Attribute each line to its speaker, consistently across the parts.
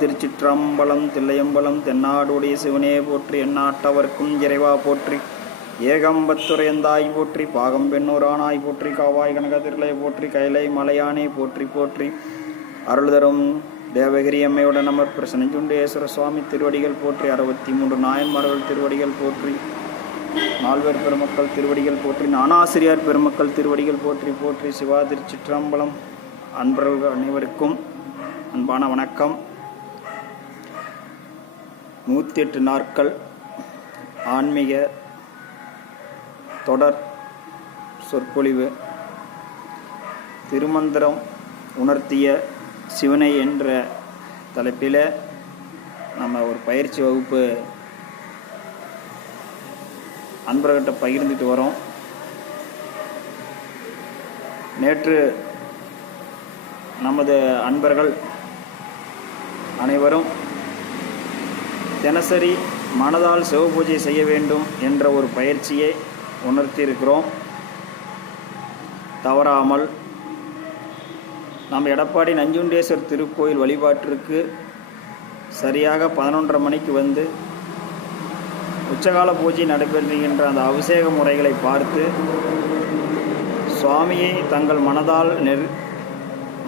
Speaker 1: திருச்சிற்றம்பலம் தில்லையம்பலம் தென்னாடுடைய சிவனே போற்றி எந்நாட்டவர்க்கும் இறைவா போற்றி. ஏகம்பத்துரையந்தாய் போற்றி பாகம் பெண்ணூரானாய் போற்றி காவாய் கனகதிர்லை போற்றி கைலை மலையானே போற்றி போற்றி. அருள் தரும் தேவகிரி அம்மையுடன் அமர் பிரசனஞ்சுண்டேஸ்வர சுவாமி திருவடிகள் போற்றி அறுபத்தி மூன்று நாயன்மார்கள் திருவடிகள் போற்றி. நால்வர் பெருமக்கள் திருவடிகள் போற்றி நானாசிரியார் பெருமக்கள் திருவடிகள் போற்றி போற்றி. சிவாதிரி சிற்றம்பலம் அன்பர்கள் அனைவருக்கும் அன்பான வணக்கம். நூற்றி எட்டு நாட்கள் ஆன்மீக தொடர் சொற்பொழிவு. திருமந்திரம் உணர்த்திய சிவனை என்ற தலைப்பில் நம்ம ஒரு பயிற்சி வகுப்பு அன்பர்கிட்ட பகிர்ந்துட்டு வரோம். நேற்று நமது அன்பர்கள் அனைவரும் தினசரி மனதால் சிவ பூஜை செய்ய வேண்டும் என்ற ஒரு பயிற்சியை உணர்த்தியிருக்கிறோம். தவறாமல் நாம் எடப்பாடி நஞ்சுண்டேஸ்வர் திருக்கோயில் வழிபாட்டிற்கு சரியாக பதினொன்றரை மணிக்கு வந்து உச்சகால பூஜை நடைபெறுகின்ற அந்த அபிஷேக முறைகளை பார்த்து சுவாமியை தங்கள் மனதால் நெரு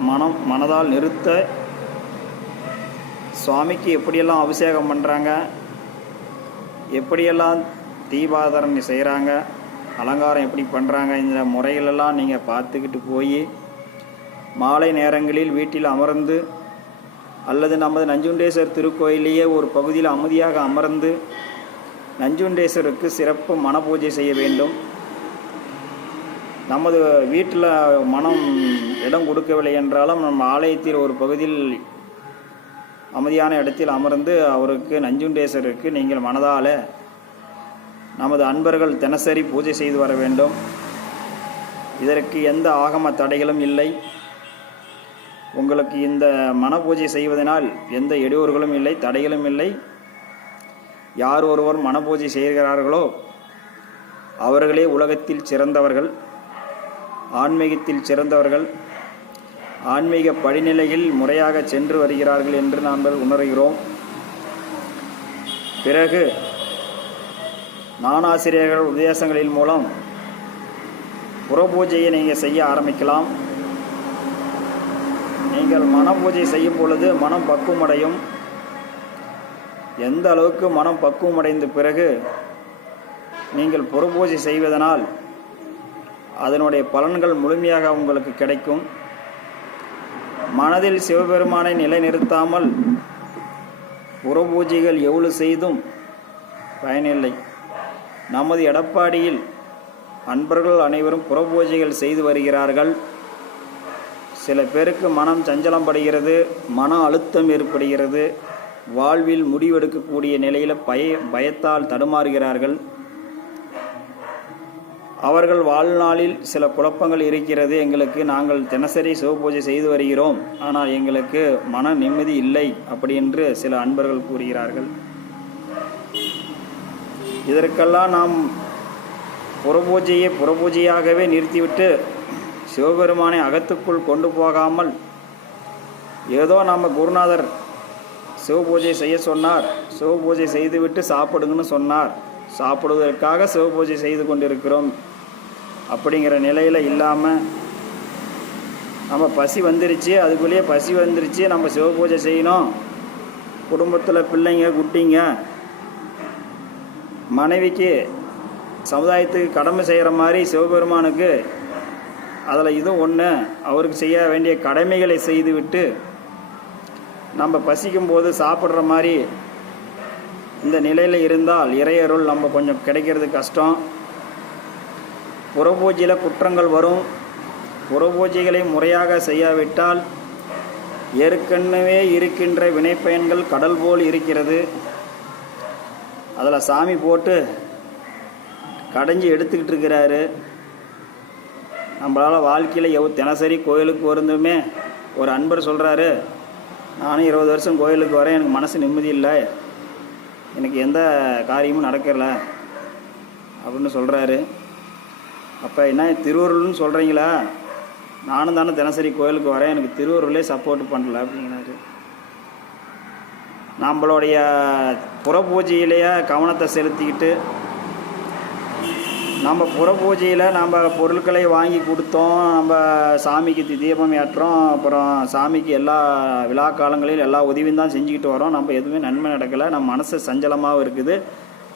Speaker 1: மனம் மனதால் நிறுத்த சுவாமிக்கு எப்படியெல்லாம் அபிஷேகம் பண்ணுறாங்க எப்படியெல்லாம் தீபாதரணி செய்கிறாங்க அலங்காரம் எப்படி பண்ணுறாங்க இந்த முறைகளெல்லாம் நீங்கள் பார்த்துக்கிட்டு போய் மாலை நேரங்களில் வீட்டில் அமர்ந்து அல்லது நமது நஞ்சுண்டேஸ்வர் திருக்கோயிலேயே ஒரு பகுதியில் அமைதியாக அமர்ந்து நஞ்சுண்டேஸ்வருக்கு சிறப்பு மன பூஜை செய்ய வேண்டும். நமது வீட்டில் மனம் இடம் கொடுக்கவில்லை என்றாலும் நம்ம ஆலயத்தில் ஒரு பகுதியில் அமைதியான இடத்தில் அமர்ந்து அவருக்கு நஞ்சுண்டேஸ்வருக்கு நீங்கள் மனதால் நமது அன்பர்கள் தினசரி பூஜை செய்து வர வேண்டும். இதற்கு எந்த ஆகம தடைகளும் இல்லை. உங்களுக்கு இந்த மன பூஜை செய்வதனால் எந்த இடையூறுகளும் இல்லை தடைகளும் இல்லை. யார் ஒருவர் மன பூஜை செய்கிறார்களோ அவர்களே உலகத்தில் சிறந்தவர்கள் ஆன்மீகத்தில் சிறந்தவர்கள். ஆன்மீக படிநிலையில் முறையாக சென்று வருகிறார்கள் என்று நாங்கள் உணர்கிறோம். பிறகு நானாசிரியர்கள் உபதேசங்களின் மூலம் புறபூஜையை நீங்கள் செய்ய ஆரம்பிக்கலாம். நீங்கள் மன பூஜை செய்யும் பொழுது மனம் பக்குவமடையும். எந்த அளவுக்கு மனம் பக்குவமடைந்த பிறகு நீங்கள் புறபூஜை செய்வதனால் அதனுடைய பலன்கள் முழுமையாக உங்களுக்கு கிடைக்கும். மனதில் சிவபெருமானை நிலைநிறுத்தாமல் புறபூஜைகள் எவ்வளவு செய்தும் பயனில்லை. நமது எடப்பாடியில் அன்பர்கள் அனைவரும் புறபூஜைகள் செய்து வருகிறார்கள். சில பேருக்கு மனம் சஞ்சலம் படுகிறது மன அழுத்தம் ஏற்படுகிறது. வாழ்வில் முடிவெடுக்கக்கூடிய நிலையில் பய பயத்தால் தடுமாறுகிறார்கள். அவர்கள் வாழ்நாளில் சில குழப்பங்கள் இருக்கிறது. எங்களுக்கு நாங்கள் தினசரி சிவபூஜை செய்து வருகிறோம். ஆனால் எங்களுக்கு மன நிம்மதி இல்லை அப்படி என்று சில அன்பர்கள் கூறுகிறார்கள். இதற்கெல்லாம் நாம் புறபூஜையை புறபூஜையாகவே நிறுத்திவிட்டு சிவபெருமானை அகத்துக்குள் கொண்டு போகாமல் ஏதோ நம்ம குருநாதர் சிவபூஜை செய்ய சொன்னார். சிவபூஜை செய்துவிட்டு சாப்பிடுங்கன்னு சொன்னார். சாப்பிடுவதற்காக சிவபூஜை செய்து கொண்டிருக்கிறோம். அப்படிங்கிற நிலையில் இல்லாமல் நம்ம பசி வந்துருச்சு அதுக்குள்ளேயே பசி வந்துருச்சு நம்ம சிவ பூஜை செய்யணும். குடும்பத்தில் பிள்ளைங்க குட்டிங்க மனைவிக்கு சமுதாயத்துக்கு கடமை செய்கிற மாதிரி சிவபெருமானுக்கு அதில் இதுவும் ஒன்று அவருக்கு செய்ய வேண்டிய கடமைகளை செய்துவிட்டு நம்ம பசிக்கும் போது சாப்பிட்ற மாதிரி இந்த நிலையில் இருந்தால் இறையருள் நம்ம கொஞ்சம் கிடைக்கிறது கஷ்டம். புறபூஜையில் குற்றங்கள் வரும். புறபூஜைகளை முறையாக செய்யாவிட்டால் ஏற்கனவே இருக்கின்ற வினைப்பயன்கள் கடல் போல் இருக்கிறது. அதில் சாமி போட்டு கடைஞ்சி எடுத்துக்கிட்டு இருக்கிறாரு. நம்மளால் வாழ்க்கையில் எவ் தினசரி கோயிலுக்கு வருந்துமே ஒரு அன்பர் சொல்கிறாரு நானும் இருபது வருஷம் கோயிலுக்கு வரேன் எனக்கு மனசு நிம்மதி இல்லை. எனக்கு எந்த காரியமும் நடக்கலை. அப்படின்னு சொல்கிறாரு அப்போ என்ன திருவருள்னு சொல்கிறீங்களா நானும் தானே தினசரி கோயிலுக்கு வரேன் எனக்கு திருவருளே சப்போர்ட் பண்ணல அப்படிங்கிறாரு நம்மளுடைய புற பூஜையிலேயே கவனத்தை செலுத்திக்கிட்டு நம்ம புற பூஜையில் நம்ம பொருட்களை வாங்கி கொடுத்தோம் நம்ம சாமிக்கு தி- தீபம் ஏற்றுறோம் அப்புறம் சாமிக்கு எல்லா விழா காலங்களில் எல்லா உதவியும் தான் செஞ்சுக்கிட்டு வரோம். நம்ம எதுவுமே நன்மை நடக்கலை. நம்ம மனசு சஞ்சலமாகவும் இருக்குது.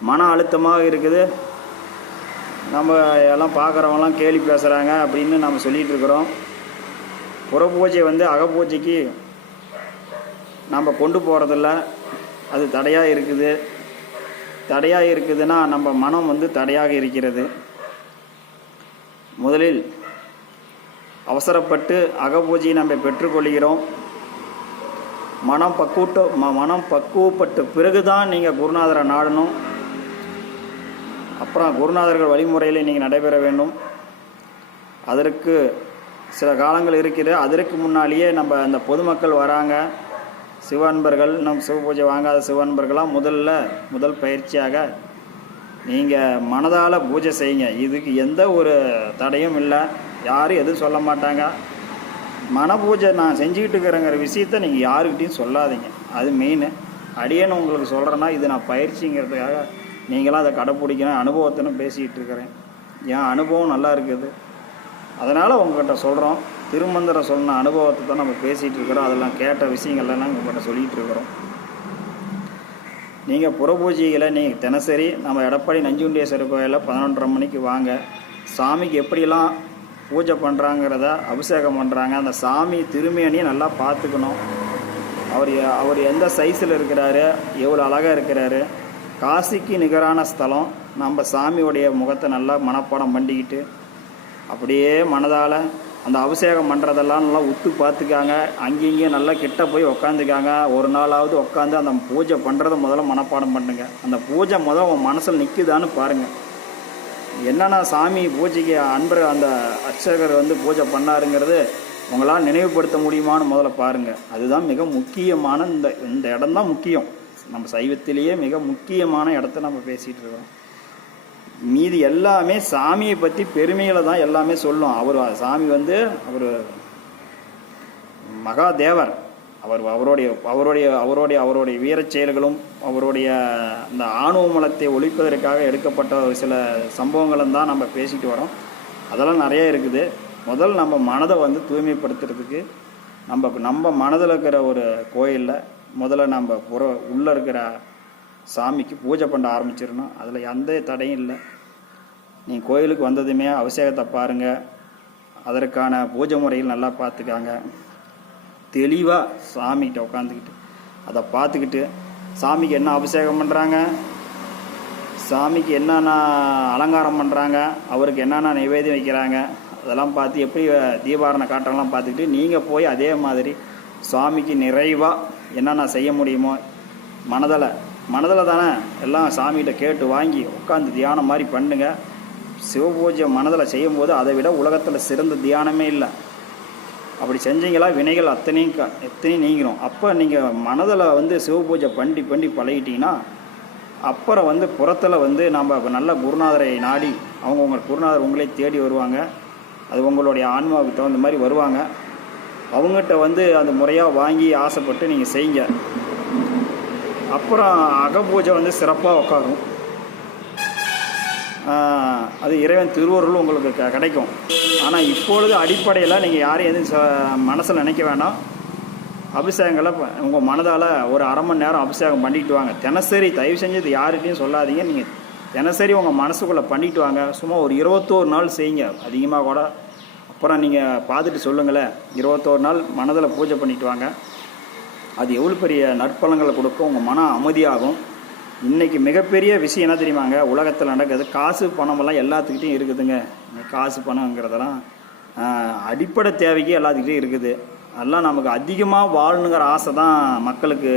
Speaker 1: மன அழுத்தமாக இருக்குது. நம்ம எல்லாம் பார்க்குறவங்களாம் கேலி பேசுகிறாங்க அப்படின்னு நம்ம சொல்லிகிட்டு இருக்கிறோம். புற வந்து அகப்பூஜைக்கு நம்ம கொண்டு போகிறதில்ல அது தடையாக இருக்குது. தடையாக இருக்குதுன்னா நம்ம மனம் வந்து தடையாக இருக்கிறது. முதலில் அவசரப்பட்டு அகபூஜையை நம்ம பெற்றுக்கொள்கிறோம் மனம் பக்குவட்ட ம மனம் பக்குவப்பட்ட பிறகு தான் நீங்கள் குருநாதரை நாடணும். அப்புறம் குருநாதர்கள் வழிமுறையில் நீங்கள் நடைபெற வேண்டும். அதற்கு சில காலங்கள் இருக்குது. அதற்கு முன்னாலேயே நம்ம அந்த பொதுமக்கள் வராங்க. சிவன்பர்கள் நம் சிவ பூஜை வாங்காத சிவன்பர்களாம் முதல்ல முதல் பயிற்சியாக நீங்கள் மனதால் பூஜை செய்யுங்க. இதுக்கு எந்த ஒரு தடையும் இல்லை. யாரும் எதுவும் சொல்ல மாட்டாங்க. மன பூஜை நான் செஞ்சுக்கிட்டு இருக்கிறேங்கிற விஷயத்த நீங்கள் யாருக்கிட்டையும் சொல்லாதீங்க. அது மெயின் அடியேன்னு உங்களுக்கு சொல்கிறேன்னா இது நான் பயிற்சிங்கிறதுக்காக நீங்களாம் அதை கடைப்பிடிக்கணும் அனுபவத்தினும் பேசிகிட்டு இருக்கிறேன் என் அனுபவம் நல்லா இருக்குது. அதனால் உங்கள்கிட்ட சொல்கிறோம் திருமந்திரம் சொன்ன அனுபவத்தை தான் நம்ம பேசிகிட்டு இருக்கிறோம் அதெல்லாம் கேட்ட விஷயங்கள்லாம் உங்கள்கிட்ட சொல்லிகிட்டு இருக்கிறோம் நீங்கள் புறபூஜைகளை நீங்கள் தினசரி நம்ம எடப்பாடி நஞ்சுண்டேஸ்வரர் கோயிலில் பதினொன்றரை மணிக்கு வாங்க. சாமிக்கு எப்படியெல்லாம் பூஜை பண்ணுறாங்கிறத அபிஷேகம் பண்ணுறாங்க அந்த சாமி திருமேனியை நல்லா பார்த்துக்கணும். அவர் அவர் எந்த சைஸில் இருக்கிறாரு? எவ்வளோ அழகாக இருக்கிறாரு? காசிக்கு நிகரான ஸ்தலம். நம்ம சாமியோடைய முகத்தை நல்லா மனப்பாடம் பண்ணிக்கிட்டு அப்படியே மனதால் அந்த அபிஷேகம் பண்ணுறதெல்லாம் நல்லா உத்து பார்த்துக்காங்க. அங்கேயும் நல்லா கிட்ட போய் உக்காந்துக்காங்க. ஒரு நாளாவது உட்காந்து அந்த பூஜை பண்ணுறத முதல்ல மனப்பாடம் பண்ணுங்க. அந்த பூஜை முதல் உன் மனசில் நிற்குதான்னு பாருங்கள் என்னென்னா சாமி பூஜைக்கு அன்பர் அந்த அர்ச்சகர் வந்து பூஜை பண்ணாருங்கிறது உங்களால் நினைவுபடுத்த முடியுமான்னு முதல்ல பாருங்கள் அதுதான் மிக முக்கியமான இந்த இந்த இடம் தான் முக்கியம். நம்ம சைவத்திலேயே மிக முக்கியமான இடத்த நம்ம பேசிகிட்டு இருக்கிறோம் மீதி எல்லாமே சாமியை பற்றி பெருமைகளை தான் எல்லாமே சொல்லும். அவர் சாமி வந்து அவர் மகாதேவர். அவர் அவருடைய அவருடைய அவருடைய அவருடைய வீரச் செயல்களும் அவருடைய அந்த ஆணவ மலத்தை ஒழிப்பதற்காக எடுக்கப்பட்ட ஒரு சில சம்பவங்களும் தான் நம்ம பேசிட்டு வரோம். அதெல்லாம் நிறைய இருக்குது. முதல் நம்ம மனதை வந்து தூய்மைப்படுத்துறதுக்கு நம்ம நம்ம மனதில் இருக்கிற ஒரு கோயிலில் முதல்ல நம்ம புற உள்ளே இருக்கிற சாமிக்கு பூஜை பண்ண ஆரம்பிச்சிடணும். அதில் எந்த தடையும் இல்லை. நீ கோயிலுக்கு வந்ததுமே அபிஷேகத்தை பாருங்கள் அதற்கான பூஜை முறைகள் நல்லா பார்த்துக்காங்க. தெளிவாக சாமிகிட்ட உட்காந்துக்கிட்டு அதை பார்த்துக்கிட்டு சாமிக்கு என்ன அபிஷேகம் பண்ணுறாங்க சாமிக்கு என்னென்ன அலங்காரம் பண்ணுறாங்க அவருக்கு என்னென்ன நைவேத்தியம் வைக்கிறாங்க? அதெல்லாம் பார்த்து எப்படி தீபாரண காட்டெல்லாம் பார்த்துக்கிட்டு நீங்கள் போய் அதே மாதிரி சாமிக்கு நிறைவாக என்னென்ன செய்ய முடியுமோ மனதில் மனதில் தானே எல்லாம் சாமிகிட்ட கேட்டு வாங்கி உட்காந்து தியானம் மாதிரி பண்ணுங்க. சிவபூஜை மனதில் செய்யும்போது அதை விட உலகத்தில் சிறந்த தியானமே இல்லை. அப்படி செஞ்சீங்களா? வினைகள் அத்தனையும் க எத்தனையும் நீங்கிறோம் அப்போ நீங்கள் மனதில் வந்து சிவபூஜை பண்ணி பண்ணி பழகிட்டீங்கன்னா அப்புறம் வந்து புறத்தில் வந்து நம்ம நல்ல குருநாதரை நாடி அவங்க உங்கள் குருநாதர் உங்களே தேடி வருவாங்க. அது உங்களுடைய ஆன்மாவுக்கு தகுந்த மாதிரி வருவாங்க. அவங்ககிட்ட வந்து அந்த முறையாக வாங்கி ஆசைப்பட்டு நீங்கள் செய்யுங்க. அப்புறம் அகபூஜை வந்து சிறப்பாக உட்காரும் அது இறைவன் திருவருள் உங்களுக்கு க கிடைக்கும். ஆனால் இப்பொழுது அடிப்படையில் நீங்கள் யாரையும் எதுவும் ச- மனசில் நினைக்க வேண்டாம். அபிஷேகங்களை உங்கள் மனதால் ஒரு அரை மணி நேரம் அபிஷேகம் பண்ணிட்டு வாங்க. தினசரி தயவு செஞ்சு இது யார்கிட்டையும் சொல்லாதீங்க. நீங்கள் தினசரி உங்கள் மனசுக்குள்ளே பண்ணிட்டு வாங்க. சும்மா ஒரு இருபத்தோரு நாள் செய்யுங்க. அதிகமாக கூட அப்புறம் நீங்கள் பார்த்துட்டு சொல்லுங்களேன். இருபத்தோரு நாள் மனதில் பூஜை பண்ணிட்டு வாங்க. அது எவ்வளோ பெரிய நற்பலங்களை கொடுக்கும்? உங்கள் மனம் அமைதியாகும். இன்றைக்கி மிகப்பெரிய விஷயம் என்ன தெரியுமாங்க உலகத்தில் நடக்குது. காசு பணமெல்லாம் எல்லாத்துக்கிட்டையும் இருக்குதுங்க. காசு பணங்கிறதெல்லாம் அடிப்படை தேவைக்கு எல்லாத்துக்கிட்டையும் இருக்குது. அதெல்லாம் நமக்கு அதிகமாக வாழணுங்கிற ஆசை தான் மக்களுக்கு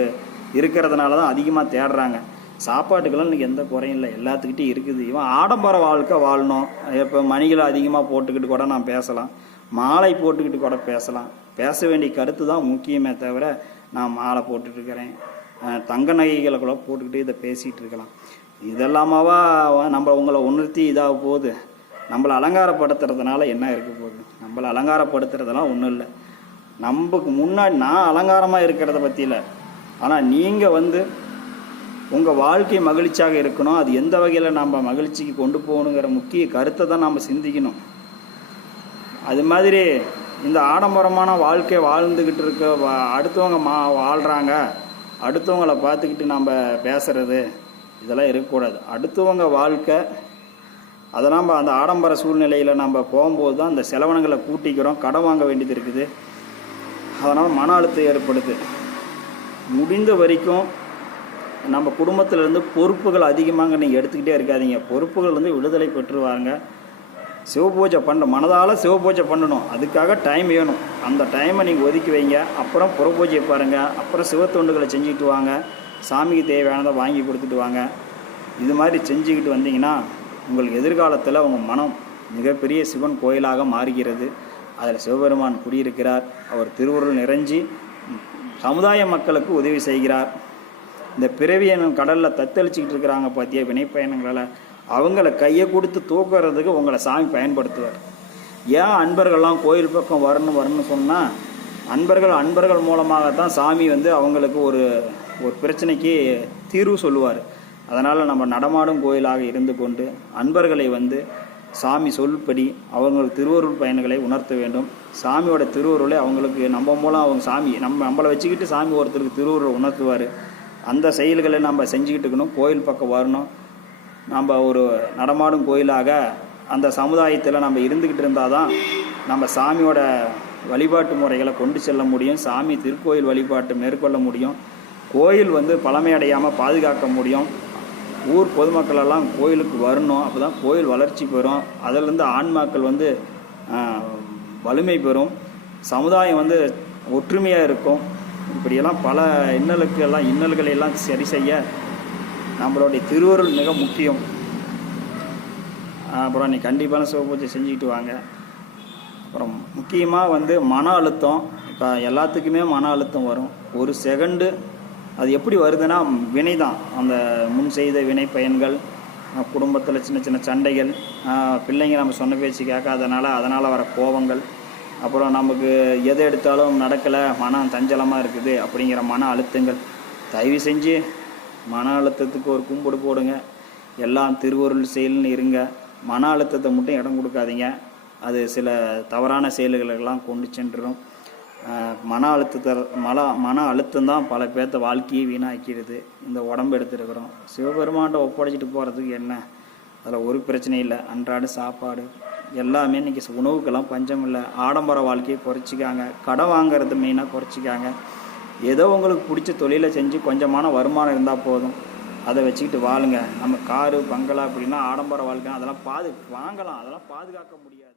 Speaker 1: இருக்கிறதுனால தான் அதிகமாக தேடுறாங்க. சாப்பாட்டுக்கெல்லாம் இன்றைக்கி எந்த குறையும் இல்லை. எல்லாத்துக்கிட்டையும் இருக்குது. இவன் ஆடம்பர வாழ்க்கை வாழணும். இப்போ மணிகளை அதிகமாக போட்டுக்கிட்டு கூட நான் பேசலாம். மாலை போட்டுக்கிட்டு கூட பேசலாம். பேச வேண்டிய கருத்து தான் முக்கியமே தவிர நான் மாலை போட்டுட்ருக்கிறேன். தங்க நகைகளை கூட போட்டுக்கிட்டு இதை பேசிகிட்டு இருக்கலாம். இதெல்லாமாவா நம்ம உங்களை உணர்த்தி இதாக போகுது. நம்மளை அலங்காரப்படுத்துறதுனால என்ன இருக்க போகுது? நம்மளை அலங்காரப்படுத்துறதெல்லாம் ஒன்றும் இல்லை. நம்மக்கு முன்னாடி நான் அலங்காரமாக இருக்கிறத பற்றி இல்லை ஆனால் நீங்கள் வந்து உங்கள் வாழ்க்கை மகிழ்ச்சியாக இருக்கணும். அது எந்த வகையில் நம்ம மகிழ்ச்சிக்கு கொண்டு போகணுங்கிற முக்கிய கருத்தை தான் நாம் சிந்திக்கணும். அது மாதிரி இந்த ஆடம்பரமான வாழ்க்கை வாழ்ந்துக்கிட்டு இருக்க வா- அடுத்தவங்க மா வாழ்கிறாங்க அடுத்தவங்கள பார்த்துக்கிட்டு நம்ம பேசுகிறது இதெல்லாம் இருக்கக்கூடாது. அடுத்தவங்க வாழ்க்கை அதை நம்ம அந்த ஆடம்பர சூழ்நிலையில் நம்ம போகும்போது தான் அந்த செலவனங்களை கூட்டிக்கிறோம். கடன் வாங்க வேண்டியது இருக்குது. அதனால் மன அழுத்தம் ஏற்படுது. முடிந்த வரைக்கும் நம்ம குடும்பத்திலேருந்து பொறுப்புகள் அதிகமாக நீங்கள் எடுத்துக்கிட்டே இருக்காதீங்க. பொறுப்புகள் வந்து விடுதலை பெற்றுவாங்க. சிவபூஜை பண்ண மனதால் சிவபூஜை பண்ணணும். அதுக்காக டைம் வேணும். அந்த டைமை நீங்கள் ஒதுக்கி வைங்க. அப்புறம் புறப்பூஜையை பாருங்கள் அப்புறம் சிவத்தொண்டுகளை செஞ்சுக்கிட்டு வாங்க. சாமிக்கு தேவையானதை வாங்கி கொடுத்துட்டு வாங்க. இது மாதிரி செஞ்சுக்கிட்டு வந்தீங்கன்னா உங்களுக்கு எதிர்காலத்தில் உங்கள் மனம் மிகப்பெரிய சிவன் கோயிலாக மாறுகிறது. அதில் சிவபெருமான் குடியிருக்கிறார். அவர் திருவுருள் நிறைஞ்சி சமுதாய மக்களுக்கு உதவி செய்கிறார். இந்த பிறவி எனும் கடலில் தத்தளிச்சுக்கிட்டு இருக்கிறாங்க பார்த்தியா வினைப்பயணங்களால்? அவங்கள கையை கொடுத்து தூக்குறதுக்கு உங்களை சாமி பயன்படுத்துவார். ஏன் அன்பர்கள்லாம் கோயில் பக்கம் வரணும் வரணும்னு சொன்னால் அன்பர்கள் அன்பர்கள் மூலமாக தான் சாமி வந்து அவங்களுக்கு ஒரு ஒரு பிரச்சனைக்கு தீர்வு சொல்லுவார். அதனால் நம்ம நடமாடும் கோயிலாக இருந்து கொண்டு அன்பர்களை வந்து சாமி சொல்படி அவங்களுக்கு திருவருள் பயன்களை உணர்த்த வேண்டும். சாமியோட திருவருளை அவங்களுக்கு நம்ம மூலம் அவங்க சாமி நம்ம நம்மளை வச்சுக்கிட்டு சாமி ஒருத்தருக்கு திருவருளை உணர்த்துவார். அந்த செயல்களை நம்ம செஞ்சுக்கிட்டு இருக்கணும். கோயில் பக்கம் வரணும். நம்ம ஒரு நடமாடும் கோயிலாக அந்த சமுதாயத்தில் நம்ம இருந்துக்கிட்டு இருந்தால் தான் நம்ம சாமியோட வழிபாட்டு முறைகளை கொண்டு செல்ல முடியும். சாமி திருக்கோயில் வழிபாட்டு மேற்கொள்ள முடியும். கோயில் வந்து பழமையடையாமல் பாதுகாக்க முடியும். ஊர் பொதுமக்களெல்லாம் கோயிலுக்கு வரணும். அப்போ தான் கோயில் வளர்ச்சி பெறும். அதிலிருந்து ஆன்மாக்கள் வந்து வலிமை பெறும். சமுதாயம் வந்து ஒற்றுமையாக இருக்கும். இப்படியெல்லாம் பல இன்னலுக்கு எல்லாம் இன்னல்களை எல்லாம் சரி செய்ய நம்மளுடைய திருவருள் மிக முக்கியம். அப்புறம் நீ கண்டிப்பான சிவபூஜை செஞ்சுக்கிட்டு வாங்க. அப்புறம் முக்கியமாக வந்து மன அழுத்தம். இப்போ எல்லாத்துக்குமே மன அழுத்தம் வரும். ஒரு செகண்டு அது எப்படி வருதுன்னா வினை தான். அந்த முன் செய்த வினை பயன்கள் குடும்பத்தில் சின்ன சின்ன சண்டைகள் பிள்ளைங்க நம்ம சொன்ன பேச்சு கேட்காதனால அதனால் வர கோபங்கள் அப்புறம் நமக்கு எதை எடுத்தாலும் நடக்கலை மனம் தஞ்சலமாக இருக்குது அப்படிங்கிற மன அழுத்தங்கள். தயவு செஞ்சு மன அழுத்தத்துக்கு ஒரு கும்பிடு போடுங்க. எல்லாம் திருவருள் செயல்னு இருங்க. மன அழுத்தத்தை மட்டும் இடம் கொடுக்காதீங்க. அது சில தவறான செயல்களுக்கெல்லாம் கொண்டு சென்றுடும் மன அழுத்தத்தை மன மன அழுத்தம் தான் பல பேர்த்த வாழ்க்கையை வீணாக்கிறது இந்த உடம்பு எடுத்துருக்குறோம். சிவபெருமான்கிட்ட ஒப்படைச்சிட்டு போகிறதுக்கு என்ன? அதில் ஒரு பிரச்சனையும் இல்லை. அன்றாட சாப்பாடு. எல்லாமே இன்றைக்கி உணவுக்கெல்லாம் பஞ்சம் இல்லை. ஆடம்பர வாழ்க்கையை குறைச்சிக்காங்க. கடன் வாங்குறது மெயினாக குறைச்சிக்காங்க. ஏதோ உங்களுக்கு பிடிச்ச தொழிலை செஞ்சு கொஞ்சமான வருமானம் இருந்தால் போதும். அதை வச்சுக்கிட்டு வாழுங்க. நம்ம காரு பங்களா அப்படின்னா ஆடம்பர வாழ்க்கை. அதெல்லாம் பாது வாங்கலாம். அதெல்லாம் பாதுகாக்க முடியாது.